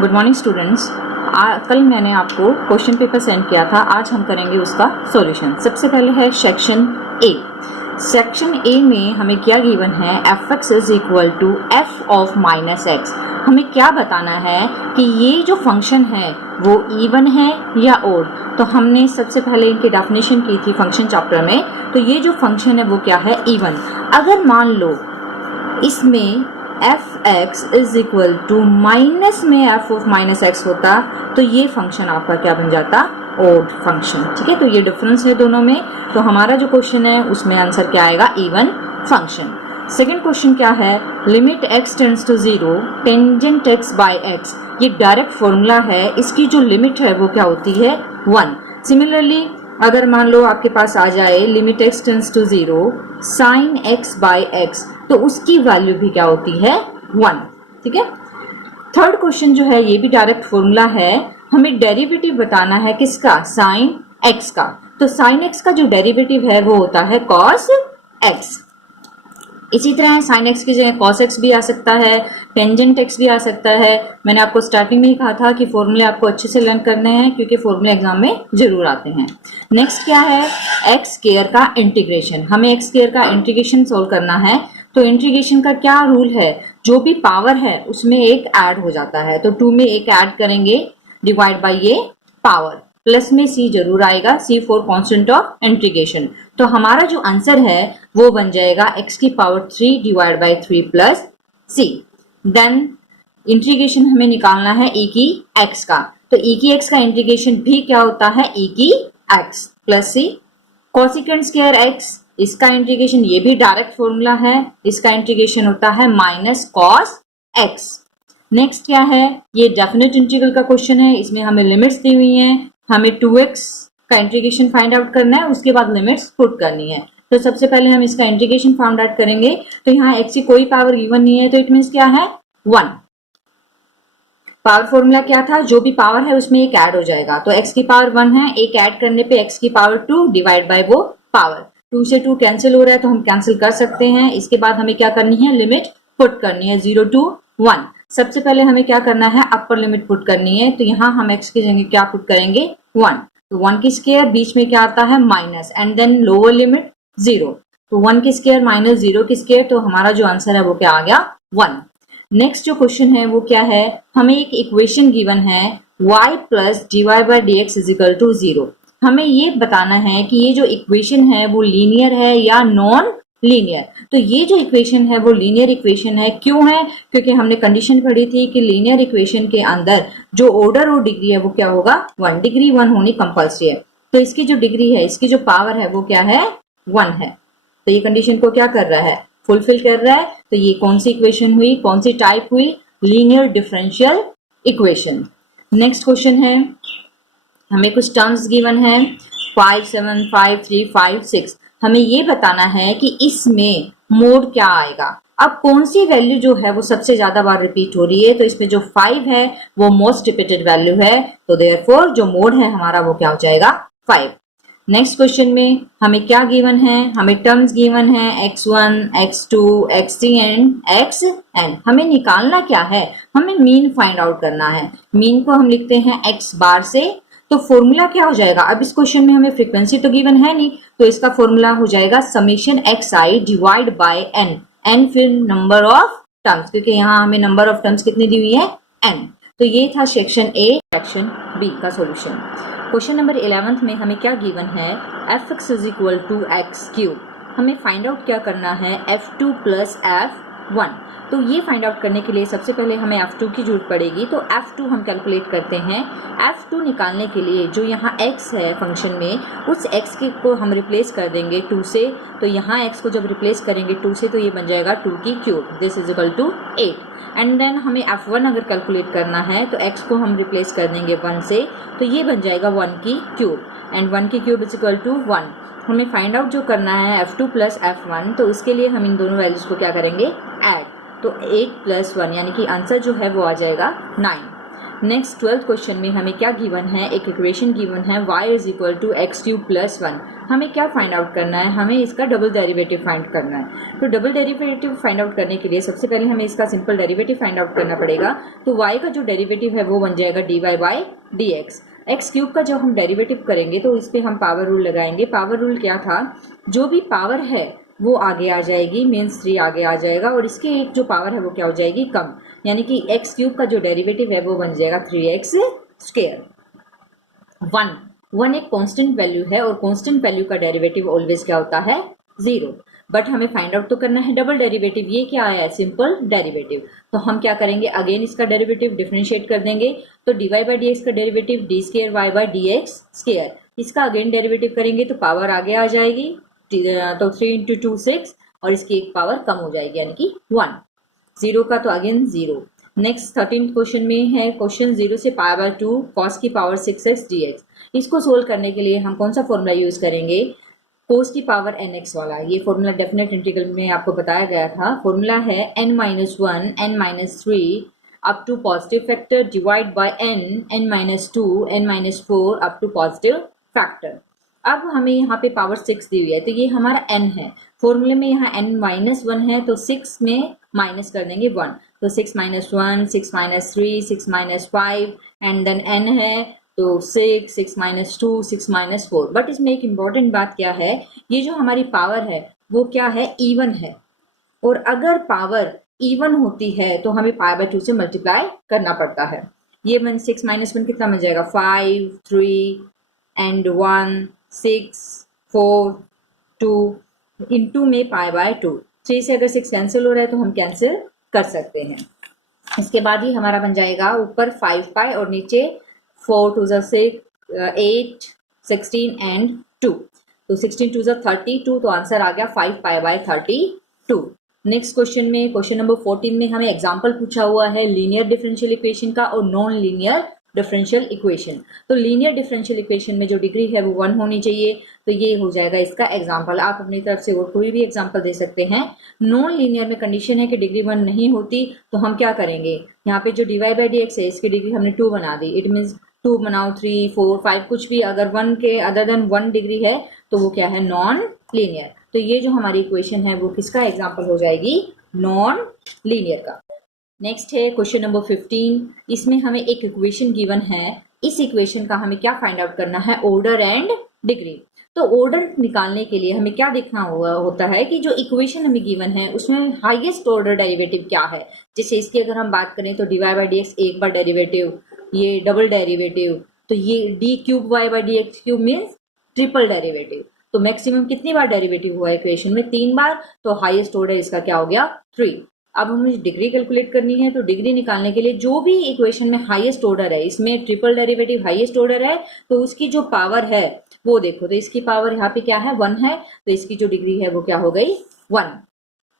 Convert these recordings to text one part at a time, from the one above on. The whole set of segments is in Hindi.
Good morning students. कल मैंने आपको क्वेश्चन पेपर सेंड किया था, आज हम करेंगे उसका सॉल्यूशन। सबसे पहले है सेक्शन ए। सेक्शन ए में हमें क्या गिवन है, f x is equal to f of minus x. हमें क्या बताना है कि ये जो फंक्शन है वो इवन है या ओड। तो हमने सबसे पहले इनकी डेफिनेशन की थी फंक्शन चैप्टर में। तो ये जो फंक्शन है वो क्या है, इवन। अगर मान लो इसमें f x is equal to minus में एफ ऑफ माइनस एक्स होता तो ये फंक्शन आपका क्या बन जाता, ओड फंक्शन। ठीक है, तो ये डिफरेंस है दोनों में। तो हमारा जो क्वेश्चन है उसमें आंसर क्या आएगा, इवन फंक्शन। सेकेंड क्वेश्चन क्या है, limit x tends to 0 tangent x by x. ये डायरेक्ट फॉर्मूला है, इसकी जो लिमिट है वो क्या होती है, 1। सिमिलरली अगर मान लो आपके पास आ जाए limit x tends to 0 sine x by x, तो उसकी वैल्यू भी क्या होती है, 1। ठीक है। थर्ड क्वेश्चन जो है ये भी डायरेक्ट फॉर्मूला है, हमें डेरिवेटिव बताना है किसका, साइन एक्स का। तो साइन एक्स का जो डेरिवेटिव है वो होता है कॉस एक्स। इसी तरह साइन एक्स की जगह कॉस एक्स भी आ सकता है, टेंजेंट एक्स भी आ सकता है। मैंने आपको स्टार्टिंग में ही कहा था कि फॉर्मूले आपको अच्छे से लर्न करने हैं क्योंकि फॉर्मूले एग्जाम में जरूर आते हैं। नेक्स्ट क्या है, एक्स स्क्वायर का इंटीग्रेशन। हमें एक्स स्क्वायर का इंटीग्रेशन सोल्व करना है। तो इंटीग्रेशन का क्या रूल है, जो भी पावर है उसमें एक ऐड हो जाता है। तो 2 में एक ऐड करेंगे डिवाइड बाय ये पावर, प्लस में सी जरूर आएगा, सी फॉर कांस्टेंट ऑफ इंटीग्रेशन। तो हमारा जो आंसर है वो बन जाएगा x की power 3 divide by 3 plus C. Then integration हमें निकालना है e की x का। तो e की x का इंटीग्रेशन भी क्या होता है, e की x प्लस सी। कोसेकेंट स्क्वायर x, इसका इंटीग्रेशन ये भी डायरेक्ट फॉर्मूला है, इसका इंटीग्रेशन होता है माइनस कॉस x। नेक्स्ट क्या है, ये डेफिनेट इंटीग्रल का क्वेश्चन है, इसमें हमें लिमिट्स दी हुई हैं। हमें 2x का इंटीग्रेशन फाइंड आउट करना है, उसके बाद लिमिट्स पुट करनी है। तो सबसे पहले हम इसका इंटीग्रेशन फाइंड आउट करेंगे। तो यहाँ x की कोई पावर गिवन नहीं है, तो इट मीन्स क्या है, 1। पावर फॉर्मूला क्या था, जो भी पावर है उसमें एक ऐड हो जाएगा। तो x की पावर 1 है, एक ऐड करने पे x की पावर 2 डिवाइड बाय वो पावर। 2 से 2 कैंसिल हो रहा है तो हम कैंसिल कर सकते हैं। इसके बाद हमें क्या करनी है, लिमिट पुट करनी है 0 to 1। सबसे पहले हमें क्या करना है, अपर लिमिट पुट करनी है। तो यहाँ हम x की जगह क्या पुट करेंगे, 1। तो 1 की स्क्वायर, बीच में क्या आता है minus, and then lower limit 0। तो 1 की स्क्वायर माइनस 0 की स्क्वायर, तो हमारा जो आंसर है वो क्या आ गया, 1। नेक्स्ट जो क्वेश्चन है वो क्या है, हमें एक इक्वेशन गिवन है y plus dy by dx is equal to 0। हमें ये बताना है कि ये जो इक्वेशन है वो लीनियर है या नॉन लीनियर। तो ये जो इक्वेशन है वो लीनियर इक्वेशन है। क्यों है, क्योंकि हमने कंडीशन पढ़ी थी कि लीनियर इक्वेशन के अंदर जो ऑर्डर और डिग्री है वो क्या होगा, 1। डिग्री 1 होनी कंपल्सरी है। तो इसकी जो डिग्री है, इसकी जो पावर है वो क्या है, 1 है। तो ये कंडीशन को क्या कर रहा है, फुलफिल कर रहा है। तो ये कौन सी इक्वेशन हुई, कौन सी टाइप हुई, linear differential equation. Next question है, हमें कुछ टर्म्स गिवन है 5, 7, 5, 3, 5, 6। हमें ये बताना है कि इसमें मोड क्या आएगा। अब कौन सी वैल्यू जो है वो सबसे ज्यादा बार रिपीट हो रही है, तो इसमें जो 5 है वो मोस्ट रिपीटेड वैल्यू है। तो देयरफॉर जो मोड है हमारा वो क्या हो जाएगा, 5। नेक्स्ट क्वेश्चन में हमें क्या गिवन है, हमें टर्म्स गिवन है x1, x2, x3 and xn। हमें निकालना क्या है, हमें मीन फाइंड आउट करना है। मीन को हम लिखते हैं x बार से। तो फॉर्मूला क्या हो जाएगा, अब इस क्वेश्चन में हमें फ्रीक्वेंसी तो गिवन है नहीं, तो इसका फॉर्मूला हो जाएगा summation xi divide bye n। n फिर नंबर ऑफ टर्म्स, क्योंकि यहाँ हमें नंबर ऑफ टर्म्स कितनी दी हुई है, n। तो ये था सेक्शन ए। सेक्शन बी का सॉल्यूशन। क्वेश्चन नंबर 11 में हमें क्या गिवन है, fx is equal to x cube. हमें फाइंड आउट क्या करना है, f2 प्लस 1। तो ये फाइंड आउट करने के लिए सबसे पहले हमें F2 की जरूरत पड़ेगी। तो F2 हम कैलकुलेट करते हैं। F2 निकालने के लिए जो यहाँ x है फंक्शन में, उस x को हम रिप्लेस कर देंगे 2 से। तो यहाँ x को जब रिप्लेस करेंगे 2 से तो ये बन जाएगा 2 की cube, this is equal to 8। And then हमें F1 अगर कैलकुलेट करना है तो x को हम रिप्लेस कर देंगे 1 से, तो ये बन जाएगा 1 की क्यूब, एंड 1 की क्यूब इज इक्वल टू 1। हमें फाइंड आउट जो करना है F2 प्लस F1, तो इसके लिए हम इन दोनों वैल्यूज को क्या करेंगे, ऐड। तो 8 प्लस 1 यानी कि आंसर जो है वो आ जाएगा 9। नेक्स्ट 12th क्वेश्चन में हमें क्या गिवन है, एक इक्वेशन गिवन है y is equal to x cube plus 1। हमें क्या फाइंड आउट करना है, हमें इसका डबल डेरिवेटिव फाइंड करना है। तो डबल डेरिवेटिव फाइंड आउट करने के लिए सबसे पहले हमें इसका सिंपल डेरिवेटिव फाइंड आउट करना पड़ेगा। तो y का जो डेरिवेटिव है वो बन जाएगा dy by dx। X cube का जब हम डेरिवेटिव करेंगे तो इस पर हम पावर रूल लगाएंगे। पावर रूल क्या था, जो भी पावर है वो आगे आ जाएगी, मीन्स 3 आगे आ जाएगा, और इसके एक जो पावर है वो क्या हो जाएगी, कम, यानी कि एक्स क्यूब का जो डेरिवेटिव है वो बन जाएगा 3x स्क्वायर। 1 एक कांस्टेंट वैल्यू है, और कांस्टेंट वैल्यू का डेरिवेटिव ऑलवेज क्या होता है, 0। बट हमें फाइंड आउट तो करना है डबल डेरिवेटिव। ये क्या है, सिंपल डेरिवेटिव। तो हम क्या करेंगे, अगेन इसका डेरिवेटिव डिफरेंशिएट कर देंगे। तो dy बाई डी एक्स का derivative d square y by d x square, इसका अगेन डेरिवेटिव करेंगे तो पावर आगे आ जाएगी, तो 3 इंटू 2 6, और इसकी एक पावर कम हो जाएगी यानी कि 1। 0 का तो अगेन 0। नेक्स्ट 13th क्वेश्चन में है क्वेश्चन 0 से पाई बाय 2 cos की पावर 6x dx। इसको सोल्व करने के लिए हम कौन सा फॉर्मूला यूज करेंगे, cos की पावर nx वाला। ये फॉर्मूला डेफिनेट इंटीग्रल में आपको बताया गया था। फॉर्मूला है n-1 n-3 up to positive factor divide by n-2 n-4 up to positive factor. अब हमें यहाँ पे पावर 6 दी हुई है, तो ये हमारा n है। फॉर्मूले में यहाँ n-1 है, तो 6 में माइनस कर देंगे 1, तो 6 - 1 6 - 3 6 - 5, एंड देन n है तो 6 6 - 2 6 - 4। बट इसमें एक इम्पॉर्टेंट बात क्या है, ये जो हमारी पावर है वो क्या है, इवन है, और अगर पावर इवन होती है तो हमें पाई बाय 2 से मल्टीप्लाई करना पड़ता है। ये 6 - 1 कितना बन जाएगा, 5 3 एंड 1 6 4 2 इंटू में पाई बाय 2। 3 से अगर 6 कैंसिल हो रहा है तो हम कैंसिल कर सकते हैं। इसके बाद ही हमारा बन जाएगा ऊपर 5 पाई और नीचे 4 2 6 8 16 एंड 2, तो 16 2 32, तो आंसर आ गया 5 पाई बाय 32। नेक्स्ट क्वेश्चन में, क्वेश्चन नंबर 14 में हमें एग्जांपल पूछा हुआ है लीनियर डिफरेंशियल इक्वेशन का और नॉन लीनियर डिफरेंशियल इक्वेशन। तो लीनियर डिफरेंशियल इक्वेशन में जो डिग्री है वो 1 होनी चाहिए, तो ये हो जाएगा इसका एग्जांपल। आप अपनी तरफ से और कोई भी एग्जांपल दे सकते हैं। नॉन लीनियर में कंडीशन है कि डिग्री 1 नहीं होती, तो हम क्या करेंगे, यहाँ पे जो dy बाई डी एक्स है इसकी डिग्री हमने 2 बना दी। इट मीन्स 2 बनाओ 3 4 5 कुछ भी, अगर 1 के अदर देन 1 डिग्री है तो वो क्या है, नॉन लीनियर। तो ये जो हमारी इक्वेशन है वो किसका एग्जाम्पल हो जाएगी, नॉन लीनियर का। नेक्स्ट है क्वेश्चन नंबर 15। इसमें हमें एक इक्वेशन गिवन है। इस इक्वेशन का हमें क्या फाइंड आउट करना है, ऑर्डर एंड डिग्री। तो ऑर्डर निकालने के लिए हमें क्या देखना होता है कि जो इक्वेशन हमें गिवन है उसमें हाईएस्ट ऑर्डर डेरिवेटिव क्या है। जैसे इसकी अगर हम बात करें तो dy बाई डी एक्स एक बार डेरिवेटिव, ये डबल डेरिवेटिव, तो ये d cube y by d x cube means triple derivative. तो मैक्सिमम कितनी बार डेरिवेटिव हुआ इक्वेशन में, 3 बार, तो हाईएस्ट ऑर्डर इसका क्या हो गया, 3। अब हमें डिग्री कैलकुलेट करनी है, तो डिग्री निकालने के लिए जो भी इक्वेशन में हाईएस्ट ऑर्डर है, इसमें ट्रिपल डेरिवेटिव हाईएस्ट ऑर्डर है, तो उसकी जो पावर है वो देखो, तो इसकी पावर यहाँ पे क्या है, 1 है, तो इसकी जो डिग्री है वो क्या हो गई, 1।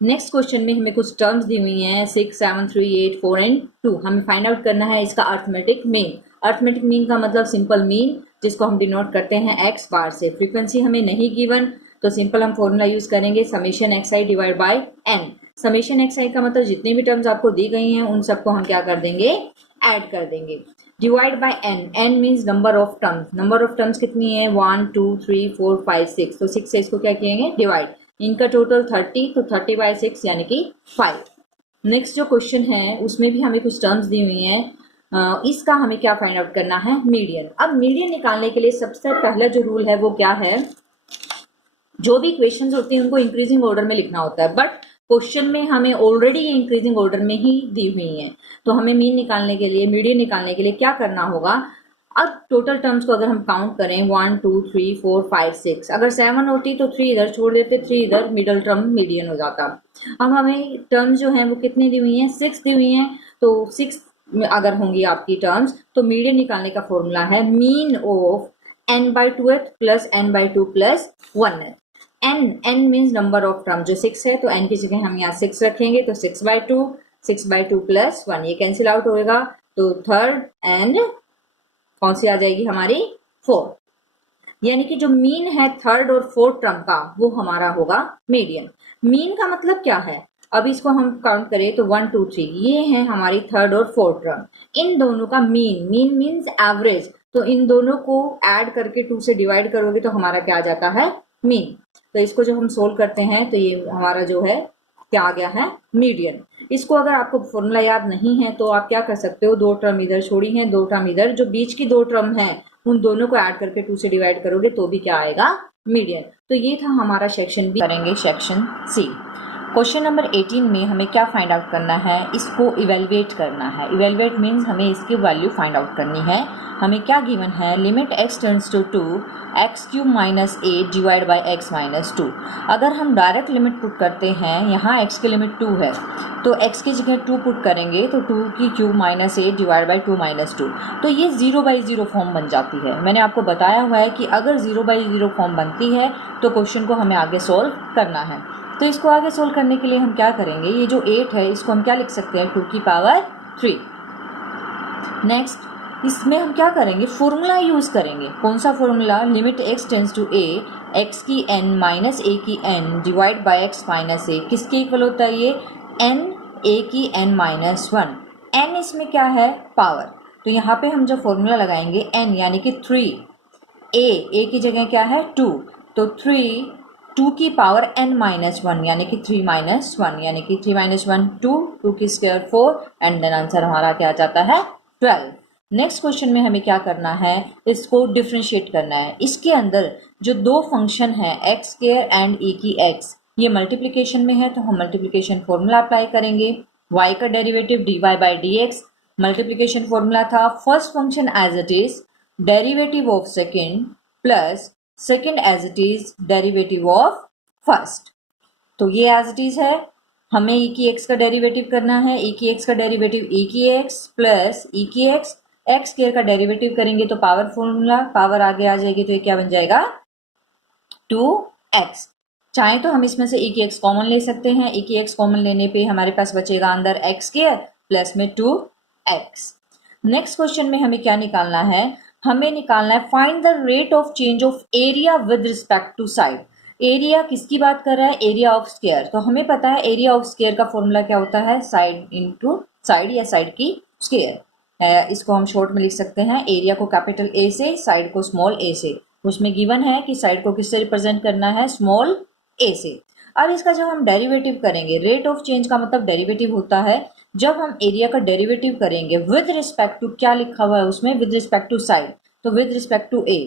नेक्स्ट क्वेश्चन में हमें कुछ टर्म्स दी हुई हैं 6 7 3 8 4 एंड 2। हमें फाइंड आउट करना है इसका अर्थमेटिक मीन। अर्थमेटिक मीन का मतलब सिंपल मीन, जिसको हम डिनोट करते हैं x बार से। फ्रीक्वेंसी हमें नहीं गिवन, तो सिंपल हम फॉर्मूला यूज करेंगे summation xi divide bye n। Summation xi का मतलब जितनी भी टर्म्स आपको दी गई हैं उन सबको हम क्या कर देंगे, ऐड कर देंगे। Divide by n, n means number of terms. Number of terms कितनी है, 1 2 3 4 5 6, तो 6 से इसको क्या किएंगे, डिवाइड। इनका टोटल 30, तो 30 बाय 6 यानी कि 5। नेक्स्ट जो क्वेश्चन है उसमें भी हमें कुछ टर्म्स दी हुई हैं। इसका हमें क्या फाइंड आउट करना है, मीडियन। अब मीडियन निकालने के लिए सबसे पहला जो रूल है वो क्या है, जो भी इक्वेशंस होती हैं उनको इंक्रीजिंग ऑर्डर में लिखना होता है, बट क्वेश्चन में हमें ऑलरेडी ये इंक्रीजिंग ऑर्डर में ही दी हुई है। तो हमें मीन निकालने के लिए, मीडियन निकालने के लिए क्या करना होगा, अब टोटल टर्म्स को अगर हम काउंट करें 1 2 3 4 5 6, अगर 7 होती तो 3 इधर छोड़ देते, 3 इधर, मिडल टर्म मीडियन हो जाता। अब हमें टर्म्स जो हैं वो कितनी दी हुई हैं, 6 दी हुई हैं। तो 6 अगर होंगी आपकी टर्म्स तो मीडियन निकालने का फॉर्मूला है mean of n/2th plus n/2 plus 1th। n means number of term, जो 6 है तो n की जगह हम यहाँ 6 रखेंगे, तो 6/2 प्लस 1 ये कैंसिल आउट होएगा, तो थर्ड एंड कौन सी आ जाएगी हमारी 4, यानी कि जो मीन है थर्ड और फोर्थ टर्म का वो हमारा होगा मीडियन। मीन का मतलब क्या है, अब इसको हम काउंट करें तो 1 2 3 ये है हमारी थर्ड और फोर्थ टर्म, इन दोनों का मीन मीन्स एवरेज, तो इन दोनों को ऐड करके 2 से डिवाइड करोगे तो हमारा क्या आ जाता है, मीन। तो इसको जब हम सोल्व करते हैं तो ये हमारा जो है क्या आ गया है, मीडियन। इसको अगर आपको फॉर्मूला याद नहीं है तो आप क्या कर सकते हो, 2 टर्म इधर छोड़ी हैं, 2 टर्म इधर, जो बीच की 2 टर्म है उन दोनों को ऐड करके 2 से डिवाइड करोगे तो भी क्या आएगा, मीडियन। तो ये था हमारा सेक्शन बी। करेंगे सेक्शन सी। क्वेश्चन नंबर 18 में हमें क्या फाइंड आउट करना है, इसको इवेलुएट करना है। इवेलुएट मीन्स हमें इसकी वैल्यू फाइंड आउट करनी है। हमें क्या गिवन है, limit x tends to 2 x³ minus 8 divide by x minus 2। अगर हम डायरेक्ट लिमिट पुट करते हैं, यहाँ x की लिमिट 2 है तो x की जगह 2 पुट करेंगे तो 2 की cube minus 8 divide by 2 minus 2, तो ये 0/0 फॉर्म बन जाती है। मैंने आपको बताया हुआ है कि अगर 0/0 फॉर्म बनती है तो क्वेश्चन को हमें आगे सोल्व करना है। तो इसको आगे सोल्व करने के लिए हम क्या करेंगे, ये जो 8 है इसको हम क्या लिख सकते हैं, 2 की पावर 3। नेक्स्ट इसमें हम क्या करेंगे, फॉर्मूला यूज़ करेंगे। कौन सा formula, limit x tends to a x की n माइनस a की n divide by x minus a, किसके इक्वल होता है ये, n a की n माइनस 1। n इसमें क्या है, पावर, तो यहाँ पे हम जो फॉर्मूला लगाएंगे n यानी कि 3, a की जगह क्या है 2, तो 2 की पावर n माइनस 1 यानी कि 3 माइनस 1, यानी कि 3 माइनस 1 2 की स्क्वायर 4 एंड देन आंसर हमारा क्या आ जाता है 12। नेक्स्ट क्वेश्चन में हमें क्या करना है, इसको डिफ्रेंशिएट करना है। इसके अंदर जो 2 फंक्शन है एक्स स्क्वायर एंड e की x, ये मल्टीप्लिकेशन में है तो हम मल्टीप्लिकेशन फॉर्मूला अप्लाई करेंगे। y का derivative dy by dx, multiplication formula था first function as it is derivative of second plus second as it is derivative of first. तो ये एज इट इज है, हमें e की x का डेरिवेटिव करना है। e की x का डेरिवेटिव e की x प्लस e की x, एक्स स्क्वायर का डेरिवेटिव करेंगे तो पावर फॉर्मूला, पावर आगे आ जाएगी तो ये क्या बन जाएगा 2x। चाहे तो हम इसमें से e की x कॉमन ले सकते हैं, e की x कॉमन लेने पे हमारे पास बचेगा अंदर x स्क्वायर प्लस में 2x। नेक्स्ट क्वेश्चन में हमें क्या निकालना है, हमें निकालना है find the rate of change of area with respect to side. Area किसकी बात कर रहा है, एरिया ऑफ स्क्वायर। तो हमें पता है एरिया ऑफ स्क्वायर का फॉर्मूला क्या होता है, साइड इनटू साइड या साइड की स्क्वायर। इसको हम शॉर्ट में लिख सकते हैं, एरिया को कैपिटल ए से, साइड को स्मॉल ए से। उसमें गिवन है कि साइड को किससे रिप्रेजेंट करना है, स्मॉल ए से। अब इसका जब हम डेरिवेटिव करेंगे, रेट ऑफ चेंज का मतलब डेरिवेटिव होता है जब हम एरिया का डेरिवेटिव करेंगे विद रिस्पेक्ट टू, क्या लिखा हुआ है उसमें, विद रिस्पेक्ट टू साइड, तो with respect to a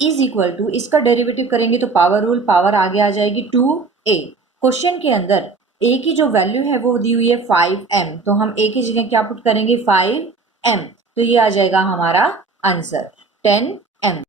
is equal to, इसका डेरिवेटिव करेंगे तो पावर रूल, पावर आगे आ जाएगी 2a। क्वेश्चन के अंदर a की जो वैल्यू है वो दी हुई है 5m, तो हम a की जगह क्या पुट करेंगे 5m, तो ये आ जाएगा हमारा आंसर 10m।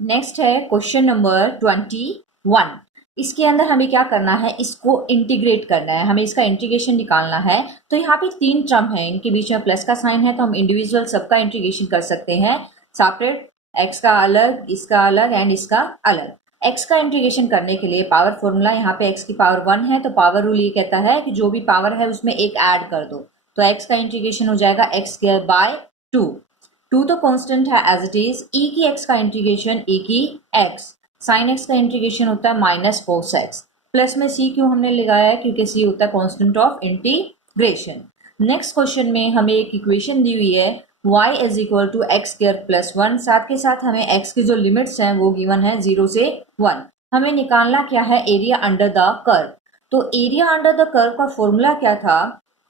नेक्स्ट है क्वेश्चन नंबर 21। इसके अंदर हमें क्या करना है, इसको इंटीग्रेट करना है, हमें इसका इंटीग्रेशन निकालना है। तो यहाँ पे 3 टर्म है, इनके बीच में प्लस का साइन है तो हम इंडिविजुअल सबका इंटीग्रेशन कर सकते हैं, सेपरेट, x का अलग, इसका अलग एंड इसका अलग। x का इंटीग्रेशन करने के लिए पावर फॉर्मूला, यहाँ पे x की पावर 1 है तो पावर रूल ये कहता है कि जो भी पावर है उसमें एक ऐड कर दो, तो x का इंटीग्रेशन हो जाएगा x स्क्वायर बाय 2। 2 तो कांस्टेंट है एज इट इज, e की x का इंटीग्रेशन e की x, साइन x का इंटीग्रेशन होता है माइनस कोस x, प्लस में c क्यों हमने लगाया है, क्योंकि c होता है constant of integration. Next question में हमें एक इक्वेशन दी हुई है y is equal to x square plus 1, साथ के साथ हमें x की जो लिमिट्स हैं वो गिवन है 0 से 1। हमें निकालना क्या है, एरिया अंडर द कर्व। तो एरिया अंडर द कर्व का फॉर्मूला क्या था,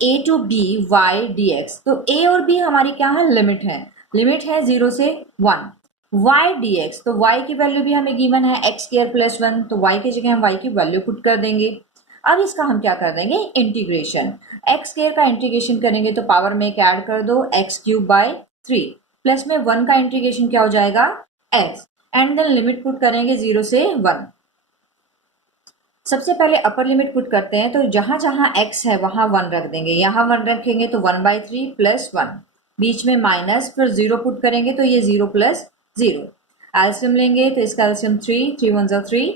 a to b y dx। तो a और b हमारी क्या है, लिमिट है 0 से 1। y dx, तो y की वैल्यू भी हमें गिवन है एक्स स्क्वायर प्लस 1, तो y की जगह हम y की वैल्यू पुट कर देंगे। अब इसका हम क्या कर देंगे, इंटीग्रेशन, एक्स स्क्वायर का इंटीग्रेशन करेंगे तो पावर में एक ऐड कर दो x³ बाय 3, प्लस में 1 का इंटीग्रेशन क्या हो जाएगा x, and then limit put करेंगे 0 से 1। सबसे पहले अपर लिमिट पुट करते हैं, तो जहां जहां x है वहां 1 रख देंगे, यहाँ 1 रखेंगे तो 1/3 प्लस 1, बीच में माइनस, फिर 0 पुट करेंगे तो ये 0 प्लस 0। एल्सियम लेंगे तो इसका एल्सियम 3, 3 1 3,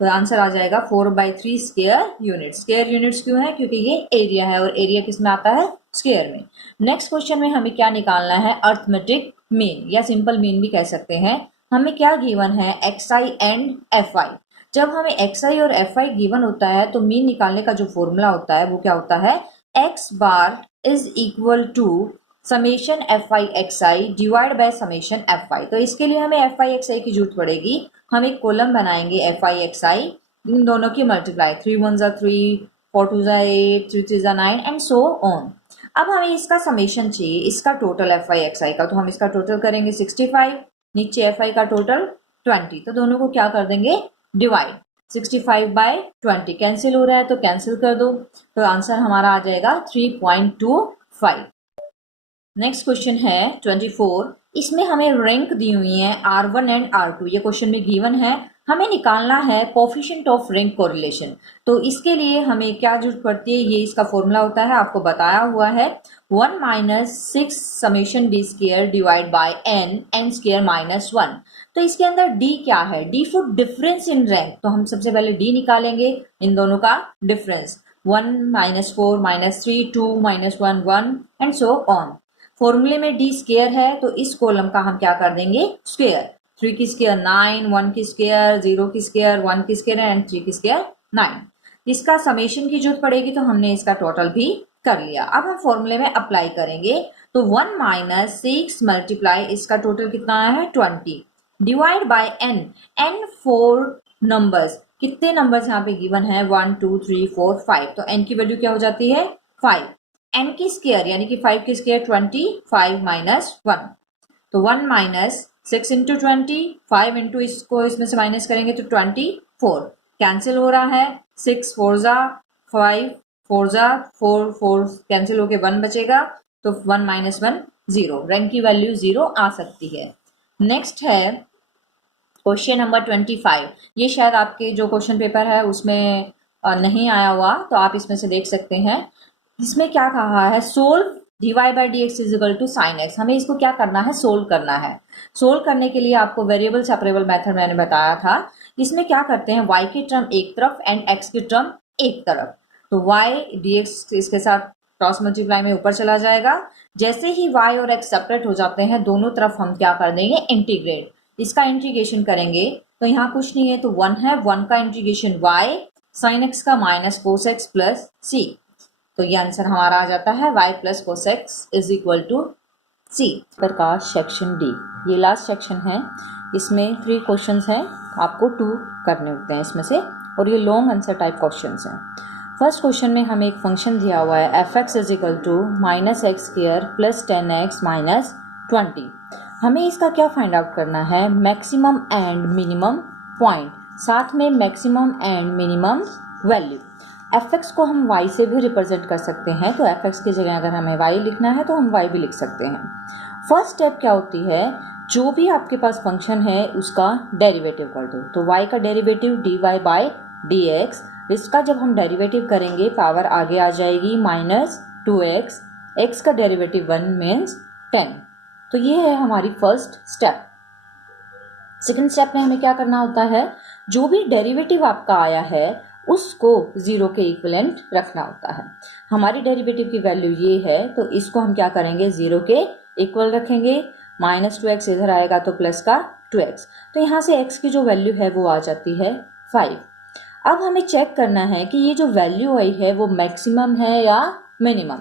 तो आंसर आ जाएगा 4/3 स्क्वायर यूनिट। स्क्वायर यूनिट्स क्यों है? क्योंकि ये एरिया है, और एरिया किस में आता है? स्क्वायर में। नेक्स्ट क्वेश्चन में हमें क्या निकालना है? अर्थमेटिक मीन या सिंपल मीन भी कह सकते हैं। हमें क्या गिवन है? xi and fi। जब हमें xi और fi गिवन होता है तो मीन निकालने का जो फॉर्मूला होता है वो क्या होता है? x bar is equal to summation fi xi divide by summation fi। तो इसके लिए हमें fi xi की जरूरत पड़ेगी। हम एक कॉलम बनाएंगे fi xi, इन दोनों की मल्टीप्लाई, 3 1 3, 4 2 8, 3 3 9 एंड सो ऑन। अब हमें इसका समेशन चाहिए, इसका टोटल fi xi का, तो हम इसका टोटल करेंगे 65, नीचे fi का टोटल 20, तो दोनों को क्या कर देंगे? डिवाइड। 65/20 कैंसिल हो रहा है तो कैंसिल कर दो, तो आंसर हमारा आ जाएगा 3.25। नेक्स्ट क्वेश्चन है 24। इसमें हमें रैंक दी हुई है R1 एंड R2, ये क्वेश्चन में गिवन है। हमें निकालना है कोफिशिएंट ऑफ रैंक कोरिलेशन। तो इसके लिए हमें क्या जरूरत पड़ती है? ये इसका फॉर्मूला होता है, आपको बताया हुआ है, 1 - 6 summation d square divide by n square minus 1। तो इसके अंदर d क्या है? d for difference in rank, तो हम सबसे पहले d निकालेंगे, इन दोनों का डिफरेंस, 1 - 4 - 3 2 - 1 1 एंड सो ऑन। फॉर्मूले में d स्क्वायर है तो इस कॉलम का हम क्या कर देंगे? स्क्वायर। 3 की स्क्वायर 9, 1 की स्क्वायर 0 की स्क्वायर 1 की स्क्वायर एंड 3 की स्क्वायर 9। इसका समेशन की जरूरत पड़ेगी तो हमने इसका टोटल भी कर लिया। अब हम फॉर्मूले में अप्लाई करेंगे, तो 1 - 6 मल्टीप्लाई, इसका टोटल कितना आया है? 20, डिवाइड बाय n 4 नंबर्स। कितने नंबर्स यहाँ पे गिवन है? 1 2 3 4 5, तो n की वैल्यू क्या हो जाती है? 5। n की स्क्वायर यानी कि 5 की स्क्वायर 25 माइनस 1, तो 1 - 6 इंटू 20, 5 इंटू इसको इसमें से माइनस करेंगे तो 24, कैंसिल हो रहा है, 6 4 जा 5 4 जा 4 4 कैंसिल होके 1 बचेगा, तो 1 - 1 0, रैंक की वैल्यू 0 आ सकती है। नेक्स्ट है क्वेश्चन नंबर 25। ये शायद आपके जो क्वेश्चन पेपर है उसमें नहीं आया हुआ, तो आप इसमें से देख सकते हैं। इसमें क्या कहा है? Solve dy by d x is equal to sine x. हमें इसको क्या करना है? सोल्व करना है। सोल्व करने के लिए आपको वेरिएबल सेपरेबल मेथड मैंने बताया था। इसमें क्या करते हैं? y की टर्म एक तरफ एंड x की टर्म एक तरफ, तो y dx इसके साथ क्रॉस मल्टीप्लाई में ऊपर चला जाएगा। जैसे ही y और x सेपरेट हो जाते हैं, दोनों तरफ हम क्या कर देंगे? इंटीग्रेट। इसका इंटीग्रेशन करेंगे तो यहाँ कुछ नहीं है तो 1 है, 1 का इंटीग्रेशन y साइन x का minus cos x plus c, तो ये आंसर हमारा आ जाता है y plus cos x is equal to c। प्रकार सेक्शन डी, ये लास्ट सेक्शन है। इसमें 3 क्वेश्चंस हैं, आपको 2 करने होते हैं इसमें से, और ये लॉन्ग आंसर टाइप क्वेश्चंस हैं। फर्स्ट क्वेश्चन में हमें एक फंक्शन दिया हुआ है f(x) is equal to -x² plus 10x minus 20। हमें इसका क्या फाइंड आउट करना है? मैक्सिमम एंड मिनिमम पॉइंट, साथ में maximum and minimum value. f(x) को हम y से भी रिप्रेजेंट कर सकते हैं, तो f(x) की जगह अगर हमें y लिखना है तो हम y भी लिख सकते हैं। फर्स्ट स्टेप क्या होती है? जो भी आपके पास फंक्शन है उसका डेरिवेटिव कर दो, तो y का डेरिवेटिव dy बाई dx, इसका जब हम डेरिवेटिव करेंगे पावर आगे आ जाएगी -2x, x का डेरिवेटिव 1 मीन्स 10। तो ये है हमारी फर्स्ट स्टेप। सेकंड स्टेप में हमें क्या करना होता है? जो भी डेरिवेटिव आपका आया है उसको 0 के इक्विवेलेंट रखना होता है। हमारी डेरिवेटिव की वैल्यू ये है, तो इसको हम क्या करेंगे? 0 के इक्वल रखेंगे। -2x इधर आएगा तो प्लस का 2x, तो यहाँ से x की जो वैल्यू है वो आ जाती है 5। अब हमें चेक करना है कि ये जो वैल्यू आई है वो मैक्सिमम है या मिनिमम।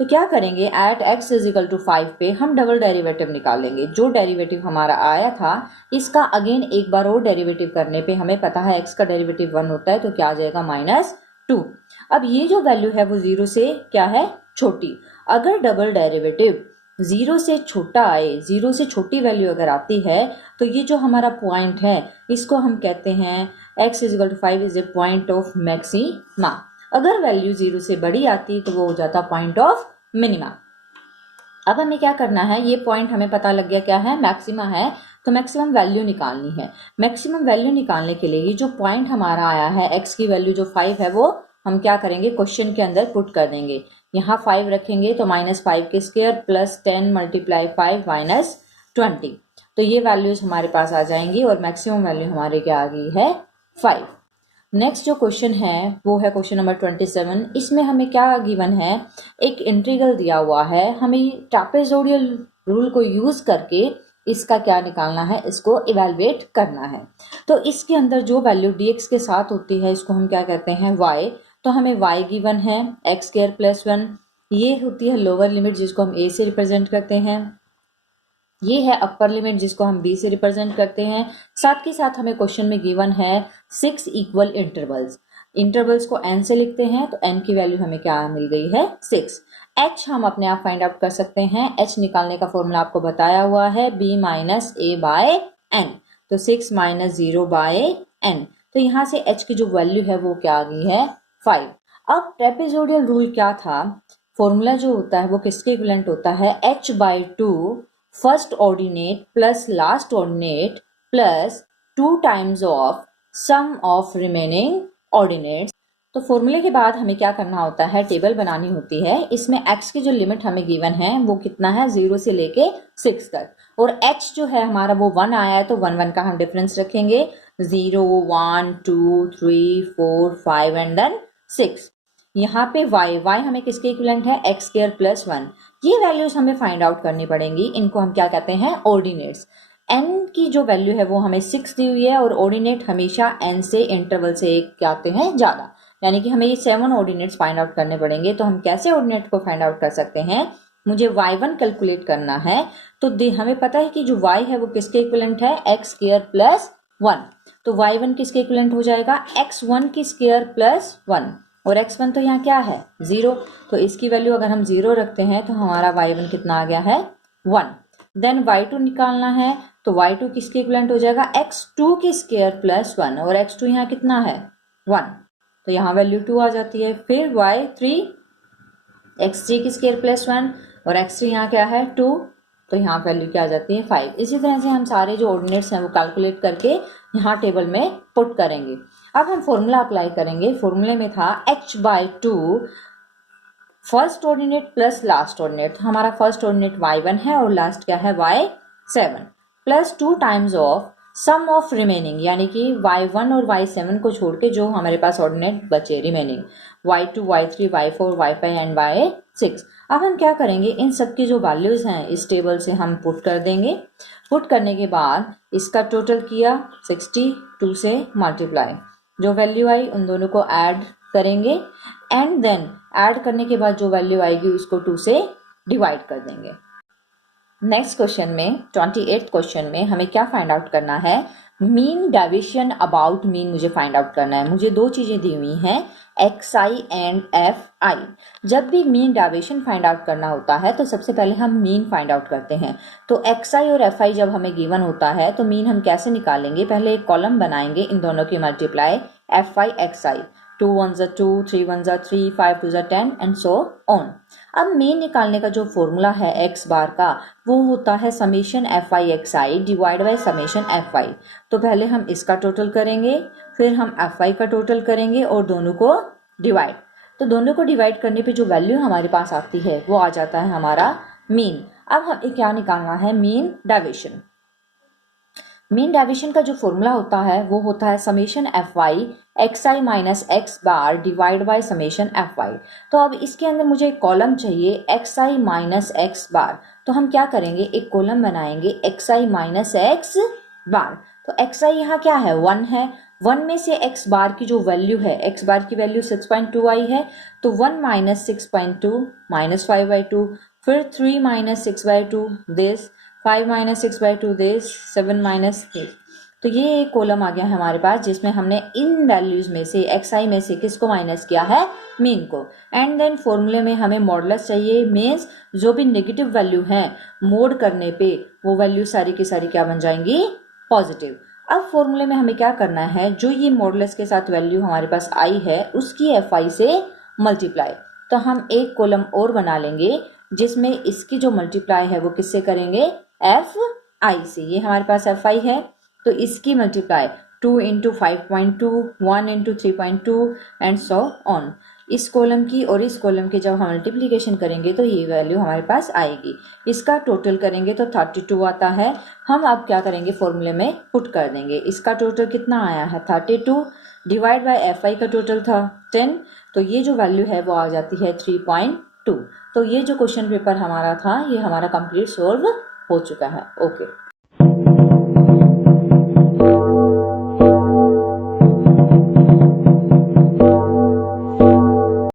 तो क्या करेंगे? At x is equal to 5 पे हम डबल डेरिवेटिव निकालेंगे। जो डेरिवेटिव हमारा आया था इसका अगेन एक बार और डेरिवेटिव करने पे हमें पता है x का डेरिवेटिव 1 होता है, तो क्या आ जाएगा? -2। अब ये जो वैल्यू है वो 0 से क्या है? छोटी। अगर डबल डेरिवेटिव 0 से छोटा आए, 0 से छोटी वैल्यू अगर आती है, तो ये जो हमारा पॉइंट है इसको हम कहते हैं x is equal to 5 is a point of maxima. अगर वैल्यू 0 से बड़ी आती तो वो हो जाता पॉइंट ऑफ मिनिमा। अब हमें क्या करना है, ये पॉइंट हमें पता लग गया क्या है, मैक्सिमा है, तो मैक्सिमम वैल्यू निकालनी है। मैक्सिमम वैल्यू निकालने के लिए ये जो पॉइंट हमारा आया है x की वैल्यू जो 5 है वो हम क्या करेंगे, क्वेश्चन के अंदर पुट कर देंगे। यहाँ 5 रखेंगे तो -5 के स्क्वायर प्लस 10 × 5 -20, तो ये वैल्यूज हमारे पास आ जाएंगी और मैक्सिमम वैल्यू हमारे क्या आ गई है 5। नेक्स्ट जो क्वेश्चन है वो है क्वेश्चन नंबर 27। इसमें हमें क्या गिवन है, एक इंटीग्रल दिया हुआ है, हमें ट्रापेजोइडल रूल को यूज करके इसका क्या निकालना है, इसको इवेलुएट करना है। तो इसके अंदर जो वैल्यू dx के साथ होती है इसको हम क्या कहते हैं y, तो हमें y गिवन है x² + 1, ये होती है लोअर लिमिट जिसको हम a से रिप्रेजेंट करते हैं, ये है अपर लिमिट जिसको हम b से रिप्रेजेंट करते हैं। साथ ही साथ हमें क्वेश्चन में गिवन है 6 इक्वल इंटरवल्स को n से लिखते हैं, तो n की वैल्यू हमें क्या मिल गई है 6। h हम अपने आप फाइंड आउट कर सकते हैं, h निकालने का फॉर्मूला आपको बताया हुआ है b - a/n, तो 6 - 0/n, तो यहाँ से h की जो वैल्यू है वो क्या आ गई है 5। अब ट्रेपेजोइडल रूल क्या था, फॉर्मूला जो होता है वो किसके इक्विवेलेंट होता है, h/2 first ordinate plus last ordinate plus 2 times of sum of remaining ordinates. तो फॉर्मूले के बाद हमें क्या करना होता है, टेबल बनानी होती है। इसमें x की जो लिमिट हमें गिवन है वो कितना है, 0 से लेके 6 तक, और h जो है हमारा वो 1 आया है, तो 1 1 का हम डिफरेंस रखेंगे, 0 1 2 3 4 5 एंड देन 6। यहाँ पे y हमें किसके इक्विवेलेंट है, x² + 1, ये वैल्यूज हमें फाइंड आउट करनी पड़ेंगी, इनको हम क्या कहते हैं ऑर्डिनेट्स। n की जो वैल्यू है वो हमें 6 दी हुई है और ऑर्डिनेट हमेशा n से इंटरवल से एक क्या आते हैं ज्यादा, यानी कि हमें ये 7 ऑर्डिनेट्स फाइंड आउट करने पड़ेंगे। तो हम कैसे ऑर्डिनेट को फाइंड आउट कर सकते हैं, मुझे y1 कैलकुलेट करना है, तो हमें पता है कि जो y है वो किसके इक्विवेलेंट है, x² + 1, तो y1 किसके इक्विवेलेंट हो जाएगा, x1 की स्क्वायर प्लस 1, और x1 तो यहाँ क्या है 0, तो इसकी वैल्यू अगर हम 0 रखते हैं तो हमारा y1 कितना आ गया है 1। देन y2 निकालना है, तो y2 किसके इक्विवेलेंट हो जाएगा, x2 की स्क्वायर प्लस 1, और x2 यहाँ कितना है 1, तो यहाँ वैल्यू 2 आ जाती है। फिर y3 x3 की स्क्वायर प्लस 1, और x3 यहाँ क्या है 2, तो यहाँ वैल्यू क्या आ जाती है 5। इसी तरह से हम सारे जो ऑर्डिनेट्स हैं वो कैलकुलेट करके यहाँ टेबल में पुट करेंगे। अब हम फॉर्मूला अप्लाई करेंगे, फॉर्मूले में था h/2 first ordinate plus last ordinate, हमारा फर्स्ट ऑर्डिनेट y1 है और लास्ट क्या है y7, plus 2 times of sum of remaining, यानी कि y1 और y7 को छोड़ के जो हमारे पास ऑर्डिनेट बचे remaining, y2 y3 y4 y5 and y6। अब हम क्या करेंगे, इन सब की जो वैल्यूज हैं इस टेबल से हम पुट कर देंगे। पुट करने के बाद इसका टोटल किया, 62 से मल्टीप्लाई, जो वैल्यू आई उन दोनों को ऐड करेंगे, एंड देन ऐड करने के बाद जो वैल्यू आएगी उसको 2 से डिवाइड कर देंगे। नेक्स्ट क्वेश्चन में 28th क्वेश्चन में हमें क्या फाइंड आउट करना है, मीन डेविएशन अबाउट मीन मुझे फाइंड आउट करना है। मुझे दो चीजें दी हुई हैं, xi एंड fi। जब भी मीन डेविएशन फाइंड आउट करना होता है तो सबसे पहले हम मीन फाइंड आउट करते हैं। तो xi और fi जब हमें गिवन होता है तो मीन हम कैसे निकालेंगे, पहले एक कॉलम बनाएंगे, इन दोनों की multiply fi xi, 2 1s are 2, 3 1s are 3, 5 2s are 10 and so on. अब मीन निकालने का जो फॉर्मूला है x बार का वो होता है summation fi xi divide by summation fi। तो पहले हम इसका टोटल करेंगे, फिर हम fi का टोटल करेंगे और दोनों को डिवाइड। तो दोनों को डिवाइड करने पे जो वैल्यू हमारे पास आती है वो आ जाता है हमारा मीन। अब हमें क्या निकालना है, मीन डेविएशन। मीन डेविएशन का जो फॉर्मूला होता है वो होता है summation fi xi minus x bar divide by summation fi। तो अब इसके अंदर मुझे एक कॉलम चाहिए xi माइनस x बार, तो हम क्या करेंगे, एक कॉलम बनाएंगे xi माइनस x बार। तो xi यहाँ क्या है 1 है, 1 में से x बार की जो वैल्यू है, x बार की वैल्यू 6.2 आई है, तो 1 माइनस 6.2 माइनस 5/2, फिर 3 minus 6/2 this, 5 minus 6/2 this, 7 minus 8। तो ये एक कॉलम आ गया है हमारे पास जिसमें हमने इन वैल्यूज में से xi में से किसको माइनस किया है, मीन को। एंड देन फॉर्मूले में हमें मॉडुलस चाहिए, मीन्स जो भी नेगेटिव वैल्यू है मोड करने पे वो वैल्यू सारी की सारी क्या बन जाएंगी, पॉजिटिव। अब फॉर्मूले में हमें क्या करना है, जो ये मॉडुलस के साथ वैल्यू हमारे पास आई है उसकी fi से मल्टीप्लाई। तो हम एक कॉलम और बना लेंगे जिसमें इसकी जो मल्टीप्लाई है वो किससे करेंगे, एफ आई से। ये हमारे पास एफ आई है तो इसकी multiply 2 into 5.2, 1 into 3.2 and so on. इस कॉलम की और इस कॉलम की जब हम मल्टीप्लिकेशन करेंगे तो ये वैल्यू हमारे पास आएगी। इसका टोटल करेंगे तो 32 आता है। हम अब क्या करेंगे, फॉर्मूले में पुट कर देंगे। इसका टोटल कितना आया है 32 डिवाइड बाय एफ आई का टोटल था 10, तो ये जो वैल्यू है वो आ जाती है 3.2। तो ये जो क्वेश्चन पेपर हमारा था ये हमारा कंप्लीट सॉल्व हो चुका है। ओके।